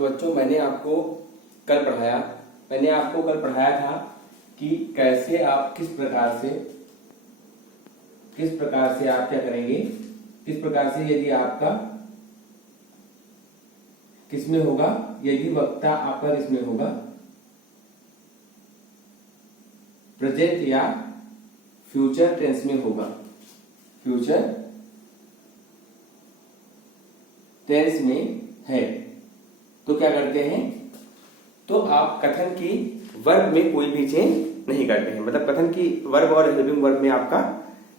तो बच्चों मैंने आपको कल पढ़ाया था कि कैसे आप किस प्रकार से आप क्या करेंगे, किस प्रकार से यदि आपका किसमें होगा, यदि वक्ता आपका किसमें होगा, प्रेजेंट या फ्यूचर टेंस में होगा, फ्यूचर टेंस में है, तो क्या करते हैं, तो आप कथन की वर्ब में कोई भी चेंज नहीं करते हैं। मतलब कथन की वर्ब और हेल्पिंग वर्ब में आपका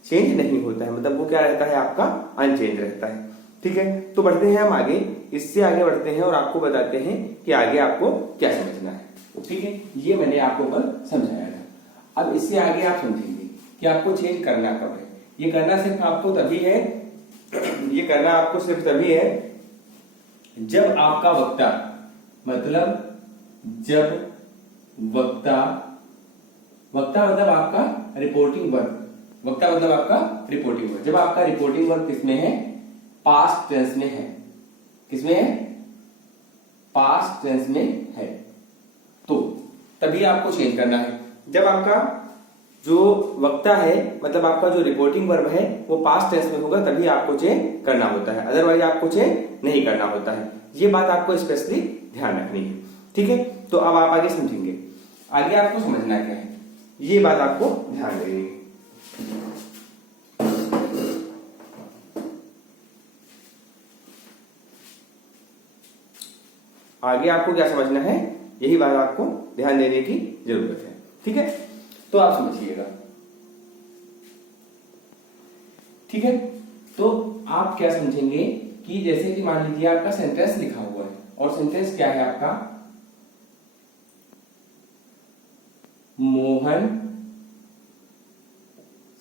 चेंज नहीं होता है, मतलब वो क्या रहता है, आपका अनचेंज रहता है। ठीक है, तो बढ़ते हैं हम आगे, इससे आगे बढ़ते हैं और आपको बताते हैं कि आगे आपको क्या समझना है। ठीक है, ये मैंने आपको कल समझाया था। अब इससे आगे आप समझेंगे कि आपको चेंज करना कब है। ये करना सिर्फ आपको तभी है, ये करना आपको सिर्फ तभी है जब आपका वक्ता, मतलब जब वक्ता मतलब आपका रिपोर्टिंग वर्ब, वक्ता मतलब आपका रिपोर्टिंग वर्ब, जब आपका रिपोर्टिंग वर्ब किसमें है, पास्ट टेंस में है। किसमें है, पास्ट टेंस में है, तो तभी आपको चेंज करना है। जब आपका जो वक्ता है, मतलब आपका जो रिपोर्टिंग वर्ब है, वो पास्ट टेंस में होगा, तभी आपको चेंज करना होता है, अदरवाइज आपको चेंज नहीं करना होता है। ये बात आपको स्पेशली ध्यान रखनी है। ठीक है, तो अब आप आगे समझेंगे, आगे आपको समझना क्या है, ये बात आपको ध्यान देनी है। आगे आपको क्या समझना है, यही बात आपको ध्यान देने की जरूरत है। ठीक है, तो आप समझिएगा। ठीक है, तो आप क्या समझेंगे कि जैसे कि मान लीजिए आपका सेंटेंस लिखा हुआ है, और सेंटेंस क्या है आपका, Mohan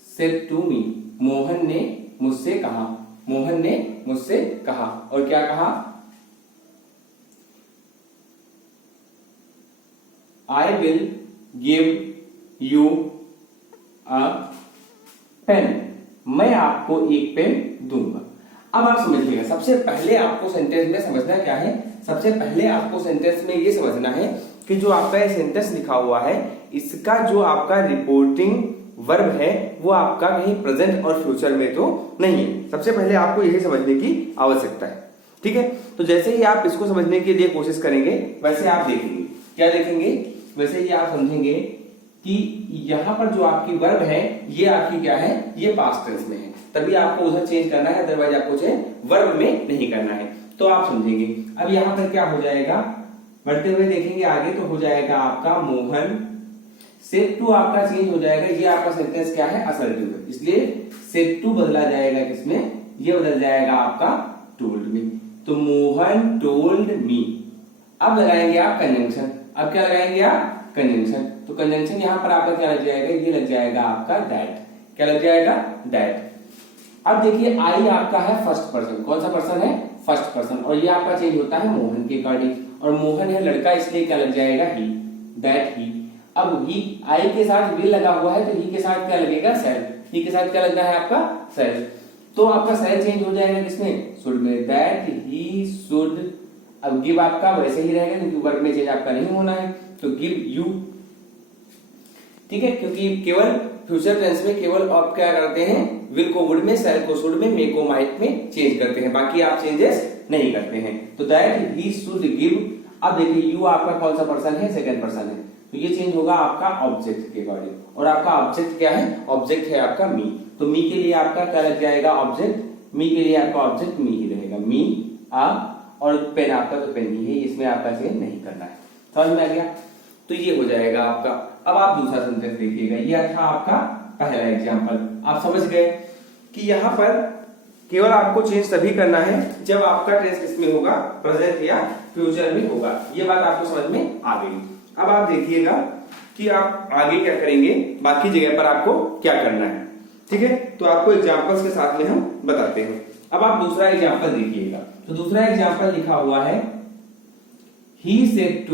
said to me, Mohan ने मुझसे कहा, मोहन ने मुझसे कहा, और क्या कहा, I will give you a pen, मैं आपको एक पेन दूंगा। अब आप समझिएगा, सबसे पहले आपको सेंटेंस में समझना क्या है, सबसे पहले आपको सेंटेंस में ये समझना है कि जो आपका ये सेंटेंस लिखा हुआ है, इसका जो आपका रिपोर्टिंग वर्ब है वो आपका कहीं प्रेजेंट और फ्यूचर में तो नहीं है। सबसे पहले आपको यही समझने की आवश्यकता है। ठीक है, तो जैसे ही आप इसको समझने के लिए कोशिश करेंगे, वैसे आप देखेंगे, क्या देखेंगे, वैसे ही आप समझेंगे कि यहां पर जो आपकी वर्ब है, ये आपकी क्या है, ये पास्ट टेंस में है, तभी आपको उधर चेंज करना है, अदरवाइज आपको चेंज वर्ब में नहीं करना है। तो आप समझेंगे। अब यहां पर क्या हो जाएगा, बढ़ते हुए देखेंगे आगे, तो हो जाएगा आपका मोहन सेड टू, आपका चेंज हो जाएगा, ये आपका सेंटेंस क्या है, असर्टिव है, इसलिए सेड टू बदला जाएगा किसमें, ये बदल जाएगा आपका टोल्ड में। तो मोहन टोल्ड मी। अब लगाएंगे आप कंजंक्शन, अब क्या लगाएंगे आप, कंजंक्शन। तो कंजंक्शन यहां पर आपका क्या लग जाएगा, ये लग जाएगा आपका दैट, क्या लग जाएगा, दैट। अब देखिए आई आपका है फर्स्ट पर्सन, कौन सा पर्सन है, फर्स्ट पर्सन, और ये आपका चेंज होता है मोहन के अकॉर्डिंग, और मोहन है लड़का, इसलिए क्या लग जाएगा, ही, दैट ही। अब ही, आई के साथ विल लगा हुआ है, तो ही के साथ क्या लगेगा, सेल्फ, ही के साथ क्या लगना है आपका, सेल्फ, तो आपका सेल्फ चेंज हो जाएगा किसमें, शुड में, दैट ही शुड। अब गिव आपका वैसे ही रहेगा क्योंकि वर्ब में चेंज आपका नहीं होना है, तो गिव यू। ठीक है, क्योंकि केवल फ्यूचर टेंस में केवल आप क्या करते हैं, विल को वुड में, सेल को शुड में, मे को माइट में चेंज करते हैं, बाकी आप चेंजेस नहीं करते हैं। तो दैट ही शुड गिव। अब देखिए यू आपका कौन सा पर्सन है, सेकंड पर्सन है, तो ये चेंज होगा आपका ऑब्जेक्ट के अकॉर्डिंग, और आपका ऑब्जेक्ट क्या है, ऑब्जेक्ट है आपका मी, तो मी के लिए आपका क्या लग जाएगा, ऑब्जेक्ट, मी के लिए आपका ऑब्जेक्ट मी ही रहेगा, मी आ, और पेन आपका तो पेन ही है, इसमें आपका चेंज नहीं करना है। समझ में आ गया, तो ये हो जाएगा आपका। अब आप दूसरा सेंटेंस देखिएगा, ये था आपका पहला एग्जांपल। आप समझ गए कि यहाँ पर केवल आपको चेंज तभी करना है जब आपका टेंस किसमें होगा, प्रेजेंट या फ्यूचर में होगा। ये बात आपको समझ में आ गई। अब आप देखिएगा कि आप आगे क्या करेंगे, बाकी जगह पर आपको क्या करना है। ठीक है, तो आपको एग्जांपल्स के साथ में हम बताते हैं। अब आप दूसरा एग्जांपल देखिएगा, तो दूसरा एग्जांपल लिखा हुआ है, ही सेड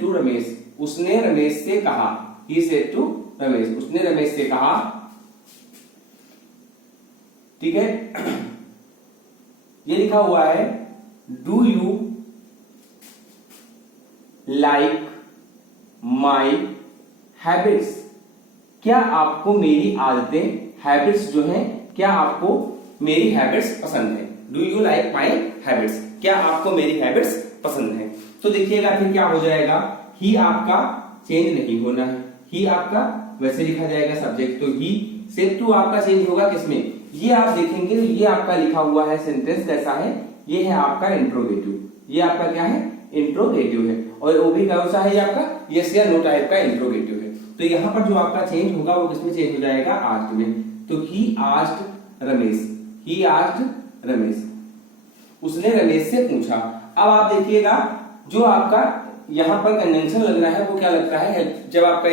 टू रमेश, उसने रमेश से कहा, ही सेड टू रमेश, उसने रमेश से कहा। ठीक है, ये लिखा हुआ है do you like my habits? क्या आपको मेरी आदतें, हैबिट्स जो हैं, क्या आपको मेरी हैबिट्स पसंद है? Do you like my habits? क्या आपको मेरी हैबिट्स पसंद है? तो देखिएगा फिर क्या हो जाएगा, ही आपका चेंज नहीं होना है, ही आपका वैसे लिखा जाएगा सब्जेक्ट, तो ही से टू आपका चेंज होगा किसमें? ये आप देखेंगे तो ये आपका लिखा हुआ है सेंटेंस कैसा है, ये है आपका इंट्रोगेटिव, ये आपका क्या है? इंट्रोगेटिव है। और वो भी कौन सा है? ये आपका यस या नो टाइप का इंट्रोगेटिव है। तो यहाँ पर जो आपका चेंज होगा वो किसमें चेंज हो जाएगा? आस्क्ड में। तो he asked Ramesh, he asked Ramesh, उसने रमेश से पूछा। अब आप देखिएगा जो आपका यहाँ पर कंजंक्शन लग रहा है वो क्या लगता है? जब आपका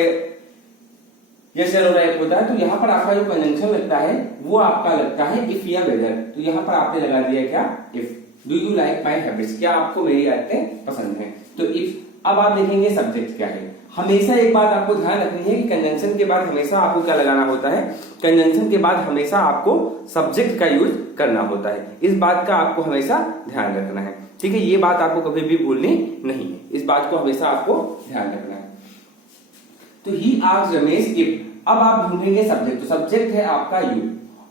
यस या नो टाइप होता है तो यहाँ पर आपका जो कंजंक्शन लगता है वो आपका लगता है इफ या वेदर। तो यहाँ पर आपने लगा दिया क्या? If. Do you like my habits? क्या आपको मेरी आदतें पसंद है? तो इफ। अब आप देखेंगे सब्जेक्ट क्या है। हमेशा एक बात आपको ध्यान रखनी है कि कंजंक्शन के बाद हमेशा आपको क्या लगाना होता है? कंजंक्शन के बाद हमेशा आपको सब्जेक्ट का यूज करना होता है। इस बात का आपको हमेशा ध्यान रखना है, ठीक है? ये बात आपको कभी भी भूलनी नहीं है, इस बात को हमेशा आपको ध्यान रखना है। तो ही आस्क्ड रमेश इफ। अब आप ढूंढेंगे सब्जेक्ट, तो सब्जेक्ट है आपका यू,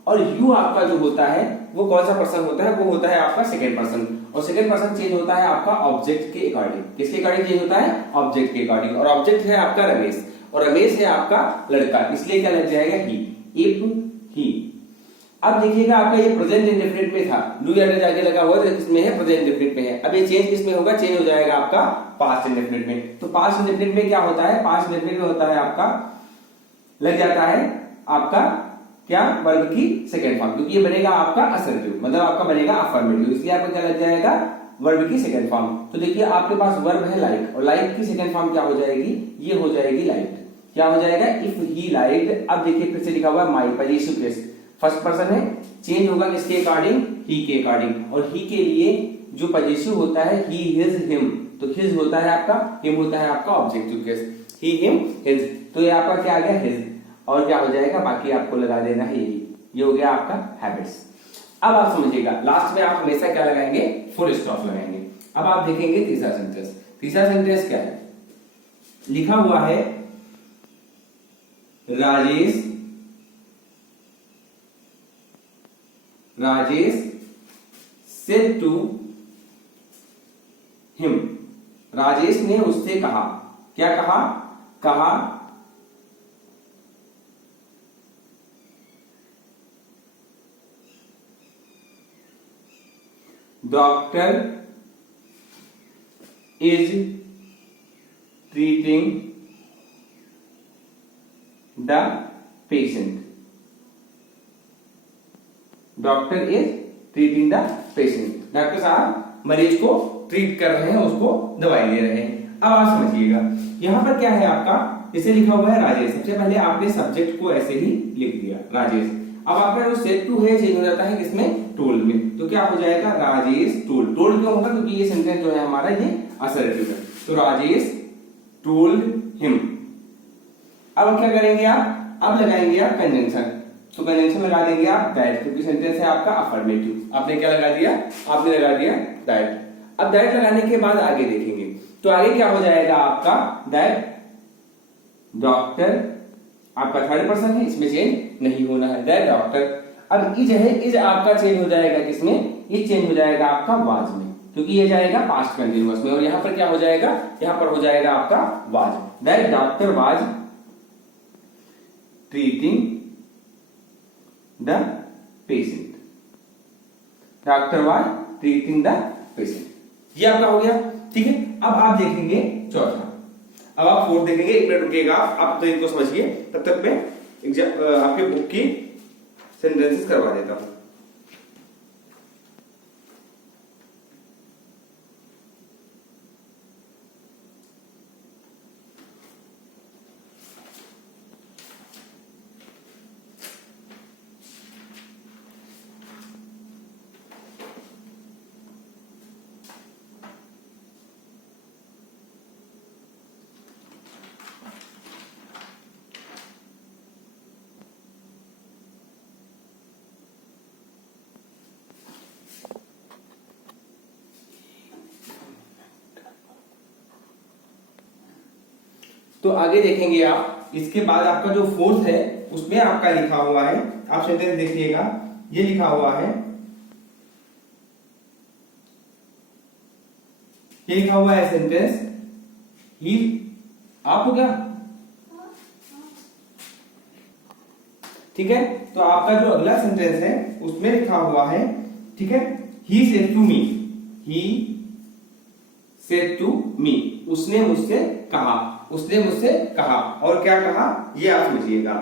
और यू आपका जो होता है वो कौन सा पर्सन होता है? वो होता है आपका सेकंड पर्सन, और सेकंड पर्सन चेंज होता है आपका ऑब्जेक्ट के अकॉर्डिंग। किसके अकॉर्डिंग चेंज होता है? ऑब्जेक्ट के अकॉर्डिंग। और ऑब्जेक्ट है आपका रमेश, और रमेश है आपका लड़का, इसलिए क्या लग जाएगा? ही। If he. अब देखिएगा आपका ये प्रेजेंट इंडेफिनिट में था, डू या डज आगे लगा हुआ है, किसमें है? प्रेजेंट इंडेफिनिट में है। अब ये चेंज किसमें होगा? चेंज हो जाएगा आपका पास्ट इंडेफिनिट में। तो पास्ट इंडेफिनिट में क्या होता है? पास्ट इंडेफिनिट में होता है आपका लग जाता है आपका क्या? वर्ब की सेकंड फॉर्म, क्योंकि ये बनेगा आपका असर्टिव, मतलब आपका बनेगा अफर्मेटिव, इसलिए आपका क्या लग जाएगा? वर्ब की सेकंड फॉर्म। तो देखिए आपके पास वर्ब है लाइक, और लाइक की सेकंड फॉर्म क्या हो जाएगी? ये हो जाएगी लाइक। क्या हो जाएगा? If he like. अब देखिए फिर से लिखा हुआ है माई, पजेसिव केस, फर्स्ट पर्सन है, चेंज होगा किसके अकॉर्डिंग? ही के अकॉर्डिंग। और ही के लिए जो पजेसिव होता है ही, हिज, हिम, तो हिज होता है आपका, हिम होता है आपका ऑब्जेक्टिव केस, ही, हिम, हिज। तो ये आपका क्या आ गया? हिज। और क्या हो जाएगा? बाकी आपको लगा देना है यही, ये हो गया आपका हैबिट्स। अब आप समझिएगा लास्ट में आप हमेशा क्या लगाएंगे? फुल स्टॉप लगाएंगे। अब आप देखेंगे तीसरा सेंटेंस। तीसरा सेंटेंस क्या है? लिखा हुआ है Rajesh said to him. Rajesh ने उससे कहा। क्या कहा? कहा doctor is treating the patient. Doctor is treating the patient, doctor साहब मरीज को ट्रीट कर रहे हैं, उसको दवाई दे रहे हैं। अब आप समझिएगा यहां पर क्या है आपका? इसे लिखा हुआ है राजेश। सबसे पहले आपने सब्जेक्ट को ऐसे ही लिख दिया राजेश। अब आपका जो सेड टू है चेंज हो जाता है किसमें? टोल्ड में। तो क्या हो जाएगा? राजेश टोल्ड। टोल्ड क्यों होगा? क्योंकि ये सेंटेंस जो है हमारा ये असर्टिव है। तो राजेश टोल्ड हिम। अब क्या करेंगे आप? अब लगाएंगे आप कंजंक्शन। तो कंजंक्शन लगा देंगे आप दैट, क्योंकि सेंटेंस है आपका अफर्मेटिव। आपने क्या लगा दिया? आपने लगा दिया दैट। अब दैट लगाने के बाद आगे देखेंगे तो आगे क्या हो जाएगा आपका? दैट डॉक्टर आपका थर्ड पर्सन है, इसमें चेंज नहीं होना है, दैट डॉक्टर। अब इज है, इज आपका चेंज हो जाएगा किसमें? इज चेंज हो जाएगा आपका वाज में, क्योंकि ये जाएगा पास्ट कंटिन्यूअस में। और यहां पर क्या हो जाएगा? यहां पर हो जाएगा आपका was. That doctor was treating the patient. Doctor was treating the patient. ये आपका हो गया, ठीक है। अब आप देखेंगे चौथा। अब आप फोर्थ देखेंगे, एक मिनट रुकिएगा आप तो इनको समझिए, तब तक मैं आपके बुक की सेंटेंसेस करवा देता हूं। तो आगे देखेंगे आप, इसके बाद आपका जो फोर्थ है उसमें आपका लिखा हुआ है, आप सेंटेंस देखिएगा, ये लिखा हुआ है, ये लिखा हुआ है सेंटेंस ही, आप हो क्या, ठीक है। तो आपका जो अगला सेंटेंस है उसमें लिखा हुआ है, ठीक है, he said to me, he said to me, उसने मुझसे कहा, उसने मुझसे कहा, और क्या कहा ये आप समझिएगा।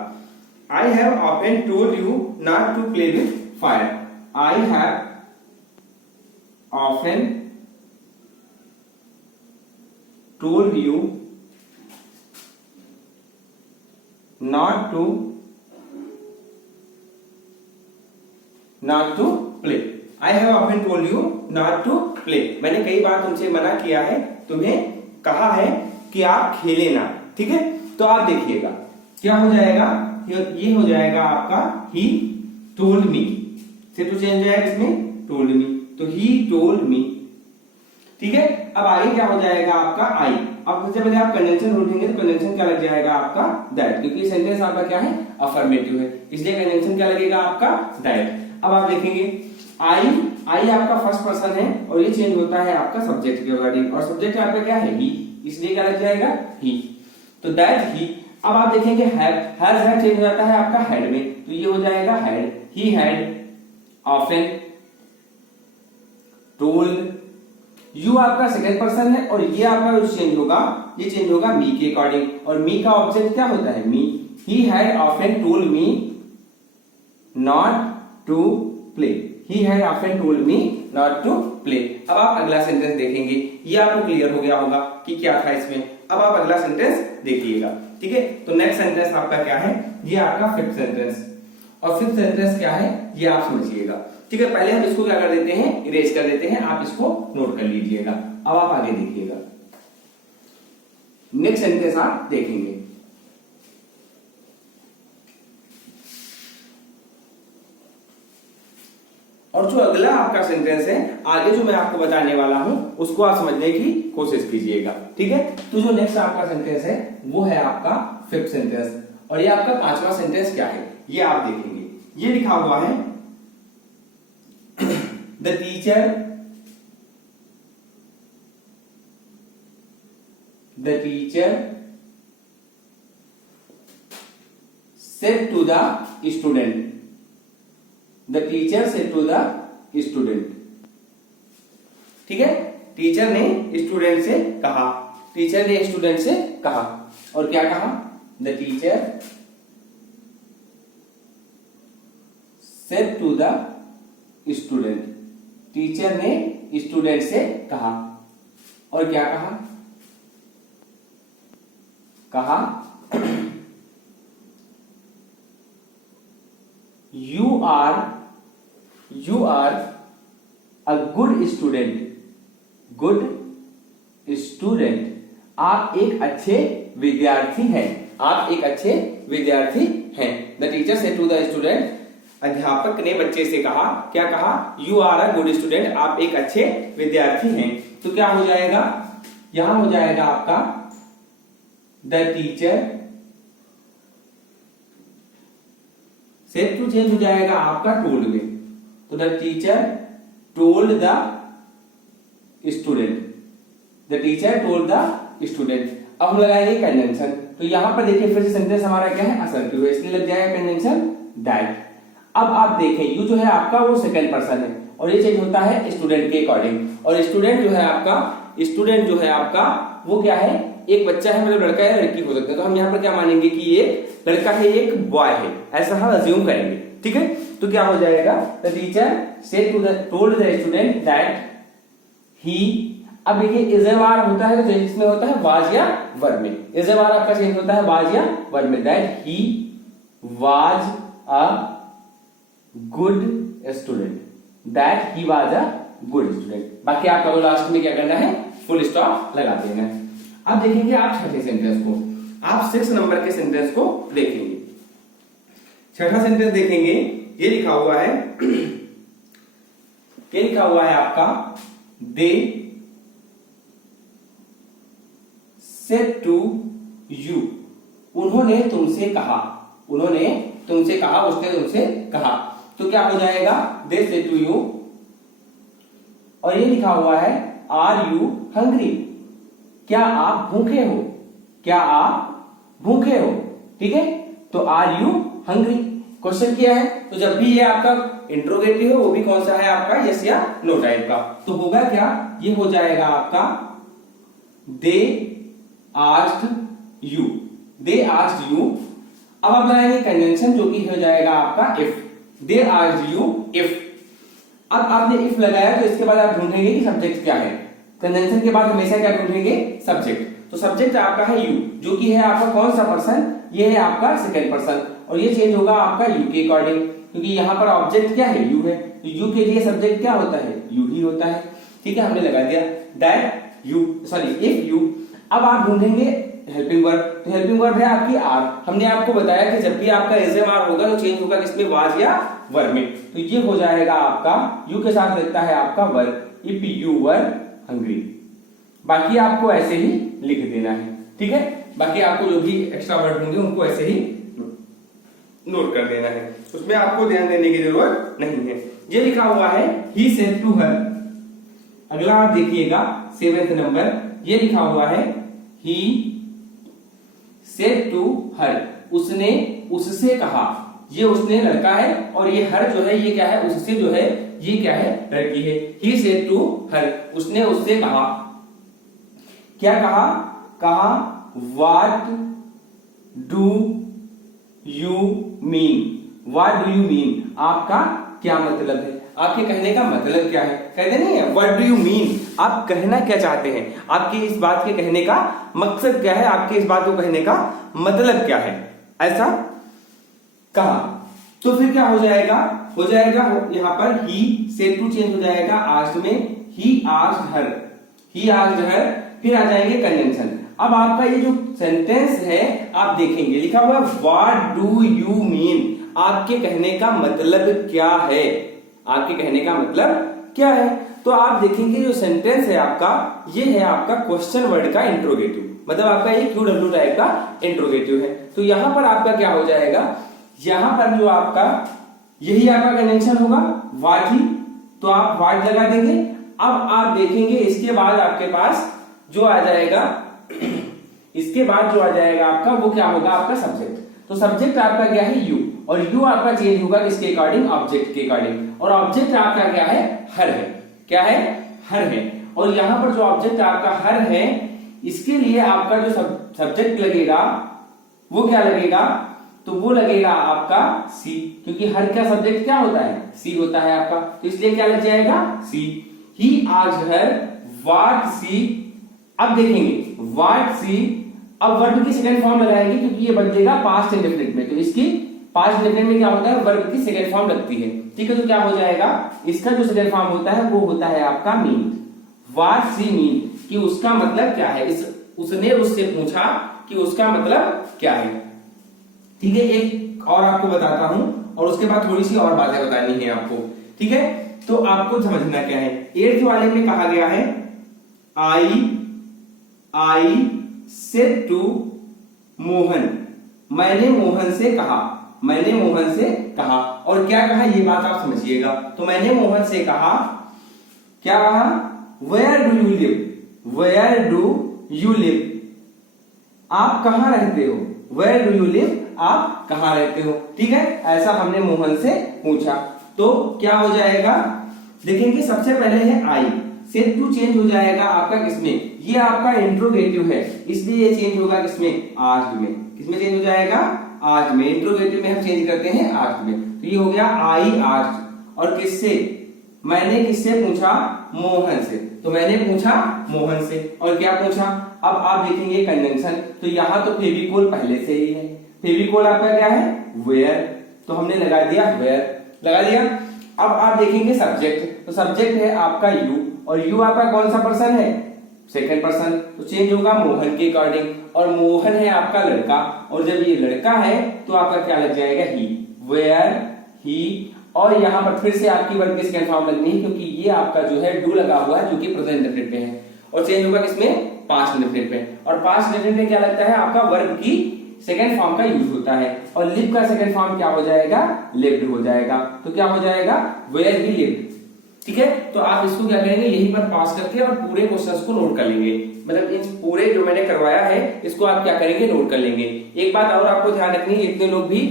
I have often told you not to play with fire, I have often told you not to play, I have often told you not to play, मैंने कई बार तुमसे मना किया है, तुम्हें कहा है कि आप खेले ना, ठीक है। तो आप देखिएगा क्या हो जाएगा, ये हो जाएगा आपका ही टोल्ड मी, से तो चेंज जाएगा इसमें टोल्ड मी, तो ही टोल्ड मी, ठीक है। अब आगे क्या हो जाएगा आपका आई, अब सबसे पहले आप कंजंक्शन ढूंढेंगे, तो कंजंक्शन क्या लग जाएगा आपका दैट, क्योंकि सेंटेंस आपका क्या है अफर्मेटिव है, इसलिए कंजंक्शन क्या लगेगा आपका दैट। अब आप देखेंगे आई आपका फर्स्ट पर्सन है और ये चेंज होता है आपका सब्जेक्ट के अकॉर्डिंग, और सब्जेक्ट आपका क्या है ही, इसलिए क्या लग जाएगा ही, तो दैट ही। अब आप देखेंगे हैज चेंज हो जाता है आपका हेड में, तो ये हो जाएगा had, he had often told, you आपका सेकंड पर्सन है और ये आपका जो चेंज होगा, ये चेंज होगा मी के अकॉर्डिंग, और मी का ऑब्जेक्ट क्या होता है me, he had often told me not to play, he had often told me not to play. अब आप अगला सेंटेंस देखेंगे, ये आपको क्लियर हो गया होगा कि क्या था इसमें। अब आप अगला सेंटेंस देखिएगा, ठीक है। तो नेक्स्ट सेंटेंस आपका क्या है, ये आपका फिफ्थ सेंटेंस, और फिफ्थ सेंटेंस क्या है ये आप समझिएगा, ठीक है। पहले हम इसको क्या कर देते हैं, इरेज कर देते हैं, आप इसको नोट कर लीजिएगा। अब आप आगे देखिएगा, नेक्स्ट सेंटेंस आप देखेंगे, और जो अगला आपका सेंटेंस है आगे जो मैं आपको बताने वाला हूं उसको आप समझने की कोशिश कीजिएगा, ठीक है। तो जो नेक्स्ट आपका सेंटेंस है वो है आपका फिफ्थ सेंटेंस, और ये आपका पांचवा सेंटेंस क्या है ये आप देखेंगे, ये लिखा हुआ है the teacher said to the student, the teacher said to the student, ठीक है। टीचर ने स्टूडेंट से कहा, टीचर ने स्टूडेंट से कहा, और क्या कहा, the teacher said to the student, teacher ने स्टूडेंट से कहा, और क्या कहा, कहा you are a good student, आप एक अच्छे विद्यार्थी हैं, आप एक अच्छे विद्यार्थी हैं। The teacher said to the student, अध्यापक ने बच्चे से कहा, क्या कहा, you are a good student, आप एक अच्छे विद्यार्थी हैं। तो क्या हो जाएगा, यहां हो जाएगा आपका the teacher said to change हो जाएगा आपका टोल्ड में, तो the teacher told the student, the teacher told the student. अब हम लगाएंगे कंजंक्शन, तो यहां पर देखिए फिर से सेंटेंस हमारा क्या है असर्टिव है, इसलिए लग जाएगा कंजंक्शन दैट। अब आप देखें यू जो है आपका वो सेकंड पर्सन है, और ये चेंज होता है स्टूडेंट के अकॉर्डिंग, और स्टूडेंट जो है आपका वो क्या है, एक बच्चा है, मतलब लड़का है लड़की हो सकता है, तो हम यहाँ पर क्या मानेंगे कि ये लड़का है एक बॉय है, ऐसा हम अज्यूम करेंगे, ठीक है। तो क्या हो जाएगा, the teacher said to the told the student that he, अब देखिए इज ए वार होता है तो इसमें होता है वाज या वर में, इज ए वार आपका चेंज होता है वाज या वर में, that he was a good student, that he was a good student. बाकी आपका लास्ट में क्या करना है, फुल स्टॉप लगा देना है। अब देखेंगे आप छठे सेंटेंस को, आप 6 नंबर के सेंटेंस को देखेंगे। छठा सेंटेंस देखेंगे, ये लिखा हुआ है, ये लिखा हुआ है आपका दे सेड टू यू, उन्होंने तुमसे कहा, उन्होंने तुमसे कहा, उसने तुमसे कहा, तो क्या हो जाएगा, दे सेड टू यू। और ये लिखा हुआ है आर यू हंग्री, क्या आप भूखे हो, क्या आप भूखे हो, ठीक है। तो आर यू हंग्री क्वेश्चन किया है, तो जब भी ये आपका इंट्रोगेटिव है वो भी कौन सा है आपका, यस या नो टाइप का, तो होगा क्या, ये हो जाएगा आपका they asked you, they asked you. अब आप लगाएंगे कंजंक्शन जो कि हो जाएगा आपका if, they asked you if. अब आपने इफ लगाया तो इसके बाद आप ढूंढेंगे कि सब्जेक्ट क्या है, कंजंक्शन के बाद हमेशा क्या ढूंढेंगे, सब्जेक्ट। तो सब्जेक्ट आपका है यू, जो कि है आपका कौन सा पर्सन, ये है आपका सेकंड पर्सन, और ये चेंज होगा आपका यू के अकॉर्डिंग, क्योंकि यहाँ पर ऑब्जेक्ट क्या है, यू है, तो यू के लिए सब्जेक्ट क्या होता है, यू ही होता है, ठीक है। हमने लगा दिया that you, sorry if you. अब आप ढूंढेंगे हेल्पिंग वर्ब, तो हेल्पिंग वर्ब है आपकी आर। हमने आपको बताया कि जब भी आपका एसएमआर होगा तो चेंज होगा किसमें, वाज या वर में, तो ये हो जाएगा आपका यू के साथ लगता है आपका वर, इफ यू वर हंग्री। बाकी आपको ऐसे ही लिख देना है, ठीक है। बाकी आपको जो भी एक्स्ट्रा वर्ड होंगे उनको ऐसे ही नोट कर देना है, उसमें आपको ध्यान देने की जरूरत नहीं है। ये लिखा हुआ है ही सेड टू हर, अगला आप देखिएगा 7th नंबर, ये लिखा हुआ है ही सेड टू हर, उसने उससे कहा, ये उसने लड़का है और ये हर जो है ये क्या है, उससे जो है ये क्या है, लड़की है। ही सेड टू हर, उसने उससे कहा, क्या कहा, कहा what do you mean, what do you mean, आपका क्या मतलब है, आपके कहने का मतलब क्या है, कहते नहीं है व्हाट डू यू मीन, आप कहना क्या चाहते हैं, आपकी इस बात के कहने का मकसद क्या है, आपके इस बात को कहने का मतलब क्या है, ऐसा कहा। तो फिर क्या हो जाएगा, हो जाएगा यहां पर ही सेड टू चेंज हो जाएगा आस्क्ड में, he asked her, he asked her, फिर आ जाएंगे कंजंक्शन। अब आपका ये जो सेंटेंस है आप देखेंगे लिखा हुआ व्हाट डू यू मीन, आपके कहने का मतलब क्या है, आपके कहने का मतलब क्या है। तो आप देखेंगे जो सेंटेंस है आपका, ये है आपका क्वेश्चन वर्ड का इंट्रोगेटिव, मतलब आपका ये QW टाइप का इंट्रोगेटिव है। तो यहां पर आपका क्या हो जाएगा, यहां पर जो आपका यही आपका कंजंक्शन होगा व्हाट ही, तो आप व्हाट लगा देंगे। अब आप देखेंगे इसके बाद आपके पास जो आ जाएगा, इसके बाद जो आ जाएगा आपका वो क्या होगा, आपका सब्जेक्ट। तो सब्जेक्ट आपका क्या है, यू, और यू आपका चेंज होगा किसके अकॉर्डिंग, ऑब्जेक्ट के अकॉर्डिंग, और ऑब्जेक्ट आपका क्या है, हर है, क्या है, हर है। और यहां पर जो ऑब्जेक्ट आपका हर है, इसके लिए आपका जो सब्जेक्ट लगेगा वो क्या लगेगा, तो वो लगेगा आपका सी, क्योंकि हर का सब्जेक्ट क्या होता है, सी होता है आपका, तो इसलिए क्या लग जाएगा, सी। ही आस्क्ड हर व्हाट सी, अब देखेंगे व्हाट सी, अब वर्ब की सेकंड फॉर्म लगाएंगे क्योंकि ये बदलेगा पास्ट इंडेफिनिट में, तो इसकी पास्ट इंडेफिनिट में क्या होता है, वर्ब की सेकंड फॉर्म लगती है, ठीक है। तो क्या हो जाएगा, इसका जो सेकंड फॉर्म होता है वो होता है आपका मीन, व्हाट सी मीन, कि उसका मतलब क्या है, उसने उससे पूछा कि उसका मतलब क्या है, ठीक है। एक और आपको बताता हूं और उसके बाद थोड़ी सी और बातें बतानी है आपको, ठीक है। तो आपको समझना क्या है, 8th वाले में कहा गया है आई सेड टू मोहन, मैंने मोहन से कहा, मैंने मोहन से कहा, और क्या कहा ये बात आप समझिएगा। तो मैंने मोहन से कहा, क्या कहा, where do you live, where do you live, आप कहां रहते हो, वेयर डू यू लिव, आप कहां रहते हो, ठीक है। ऐसा हमने मोहन से पूछा, तो क्या हो जाएगा, देखेंगे सबसे पहले है आई, सेड टू चेंज हो जाएगा आपका किसमें, ये आपका इंट्रोगेटिव है इसलिए ये चेंज होगा किसमें, आस्क्ड में, किसमें चेंज हो जाएगा, आस्क्ड में, इंट्रोगेटिव में हम चेंज करते हैं आस्क्ड में। तो ये हो गया आई आस्क्ड, और किससे, मैंने किससे पूछा, मोहन से, तो मैंने पूछा मोहन से, और क्या पूछा। अब आप देखेंगे कंजंक्शन, तो यहां तो फेविकोल पहले से ही है, फेविकोल आपका क्या है, वेयर, तो हमने लगा दिया वेयर, लगा दिया। अब आप देखेंगे सब्जेक्ट, तो सब्जेक्ट है आपका यू, और यू आपका कौन सा पर्सन है, सेकंड पर्सन, तो चेंज होगा मोहन के अकॉर्डिंग, और मोहन है आपका लड़का, और जब ये लड़का है तो आपका क्या लग जाएगा, ही, वेयर ही, और यहां पर फिर से आपकी वर्ब की सेकंड फॉर्म लगनी है क्योंकि ये आपका जो है डू लगा हुआ है जो कि प्रेजेंट इंडेफिनिट में है, और चेंज होगा किसमें, पास्ट इंडेफिनिट में। और पास्ट इंडेफिनिट में क्या लगता है, आपका वर्ब की सेकेंड फॉर्म का यूज होता है, और लिव का सेकेंड फॉर्म क्या हो जाएगा, लिव्ड हो जाएगा। तो क्या हो जाएगा, वेयर ही लिव्ड। ठीक है, तो आप इसको क्या करेंगे, यहीं पर पास करके और पूरे क्वेश्चंस को नोट कर लेंगे, मतलब इन पूरे जो मैंने करवाया है इसको आप क्या करेंगे, नोट कर लेंगे। एक बात और आपको ध्यान रखनी है, इतने लोग भी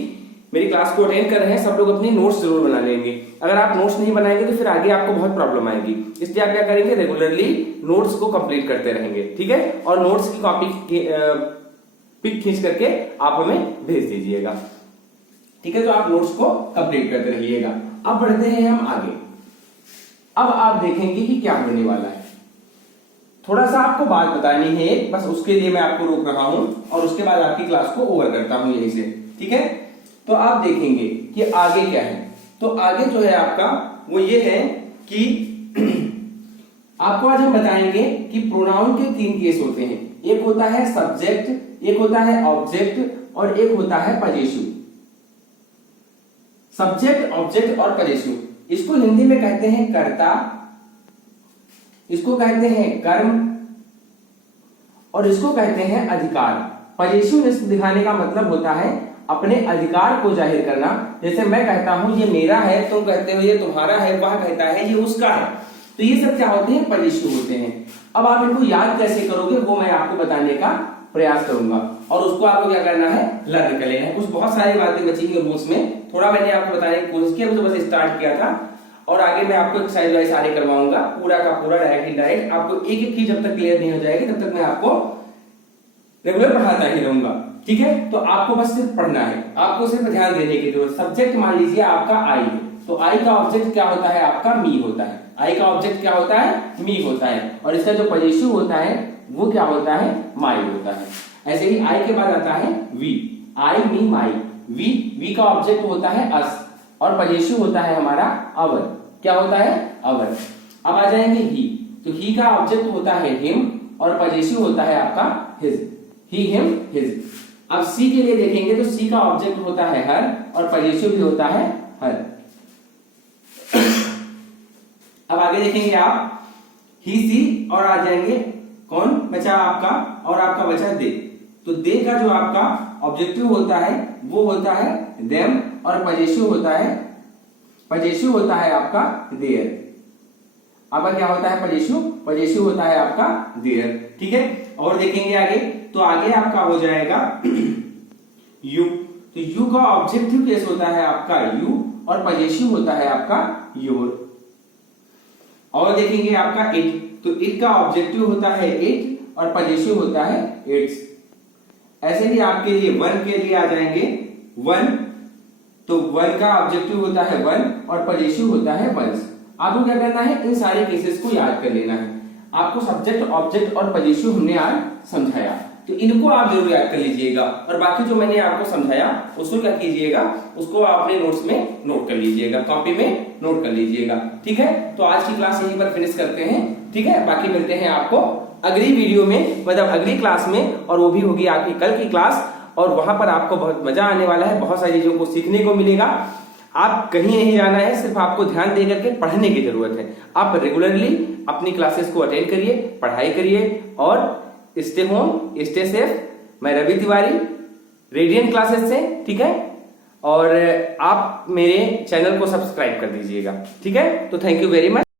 मेरी क्लास को अटेंड कर रहे हैं, सब लोग अपनी नोट्स जरूर बना लेंगे। अगर आप नोट्स नहीं बनाएंगे तो फिर आगे आपको बहुत प्रॉब्लम आएगी, इसलिए आप क्या करेंगे, रेगुलरली नोट्स को कंप्लीट करते रहेंगे। ठीक है, और नोट्स की कॉपी पिक खींच करके आप हमें भेज दीजिएगा। ठीक है, तो आप नोट्स को कंप्लीट करते रहिएगा। अब बढ़ते हैं हम आगे। अब आप देखेंगे कि क्या होने वाला है। थोड़ा सा आपको बात बतानी है, बस उसके लिए मैं आपको रोक रहा हूं और उसके बाद आपकी क्लास को ओवर करता हूं यहीं से। ठीक है, तो आप देखेंगे कि आगे क्या है। तो आगे जो है आपका वो ये है कि आपको आज हम बताएंगे कि प्रोनाउन के 3 केस होते हैं। एक होता है सब्जेक्ट, एक होता है ऑब्जेक्ट और एक होता है पजेसिव। सब्जेक्ट, ऑब्जेक्ट और पजेसिव, इसको हिंदी में कहते हैं कर्ता, इसको कहते हैं कर्म और इसको कहते हैं अधिकार। पजेसिव दिखाने का मतलब होता है अपने अधिकार को जाहिर करना। जैसे मैं कहता हूं ये मेरा है, तुम कहते हो ये तुम्हारा है, वह कहता है ये उसका है। तो ये सब क्या होते हैं, पजेसिव होते हैं। अब आप इनको याद कैसे करोगे वो मैं आपको बताने का प्रयास करूंगा, और उसको आपको क्या करना है, लर्न कर लेना है। कुछ बहुत सारी बातें बची हैं रूल्स में, थोड़ा मैंने आपको बताने की कोशिश की, अभी तो बस स्टार्ट किया था, और आगे मैं आपको एक्सरसाइज वाइज सारे करवाऊंगा, पूरा का पूरा डायरेक्ट इनडायरेक्ट। आपको एक एक चीज जब तक क्लियर नहीं हो जाएगी तब तक मैं आपको रेगुलर पढ़ाता ही रहूंगा। ठीक है, तो आपको बस सिर्फ पढ़ना है, आपको सिर्फ ध्यान देने की जरूरत। सब्जेक्ट मान लीजिए आपका आई है, तो आई का ऑब्जेक्ट क्या होता है, आपका मी होता है। आई का ऑब्जेक्ट क्या होता है, मी होता है, और इसका जो पजेसिव होता है वो क्या होता है, माई होता है। ऐसे ही आई के बाद आता है we, I me my. We का ऑब्जेक्ट होता है अस, और पजेसिव होता है हमारा अवर। क्या होता है, अवर। अब आ जाएंगे ही, तो ही का ऑब्जेक्ट होता है हिम और पजेसिव होता है आपका हिज, ही हिम हिज। अब सी के लिए देखेंगे तो सी का ऑब्जेक्ट होता है हर और पजेसिव भी होता है हर। अब आगे देखेंगे आप ही सी, और आ जाएंगे कौन बचा आपका, और आपका बचा दे। तो दे का जो आपका ऑब्जेक्टिव होता है वो होता है देम, और पजेसिव होता है आपका देयर। आपका क्या होता है, पजेसिव होता है आपका देयर। ठीक है, और देखेंगे आगे, तो आगे आपका हो जाएगा यू। तो यू का ऑब्जेक्टिव केस होता है आपका यू और पजेसिव होता है आपका योर। और देखेंगे आपका इट, तो इट का ऑब्जेक्टिव होता है इट और पजेसिव होता है इट्स। ऐसे ही आपके लिए वन के लिए आ जाएंगे वन, तो वन का ऑब्जेक्टिव होता है वन और पजेसिव होता है वंस। आपको क्या करना है, इन सारे केसेस को याद कर लेना है। आपको सब्जेक्ट, ऑब्जेक्ट और पजेसिव हमने आज समझाया, तो इनको आप जरूर याद कर लीजिएगा, और बाकी जो मैंने आपको समझाया उसको क्या कीजिएगा, उसको आप अपने नोट्स में नोट कर लीजिएगा, कॉपी में नोट कर लीजिएगा। ठीक है, तो आज की क्लास यहीं पर फिनिश करते हैं। ठीक है, बाकी मिलते हैं आपको अगली वीडियो में, मतलब अगली क्लास में, और वो भी होगी आपकी कल की क्लास, और वहां पर आपको बहुत मजा आने वाला है, बहुत सारी चीजों को सीखने को मिलेगा। आप कहीं नहीं जाना है, सिर्फ आपको ध्यान दे करके पढ़ने की जरूरत है। आप रेगुलरली अपनी क्लासेस को अटेंड करिए, पढ़ाई करिए, और स्टे होम, स्टे सेफ। मैं रवि तिवारी, रेडियंट क्लासेस से। ठीक है, और आप मेरे चैनल को सब्सक्राइब कर दीजिएगा। ठीक है, तो थैंक यू वेरी मच।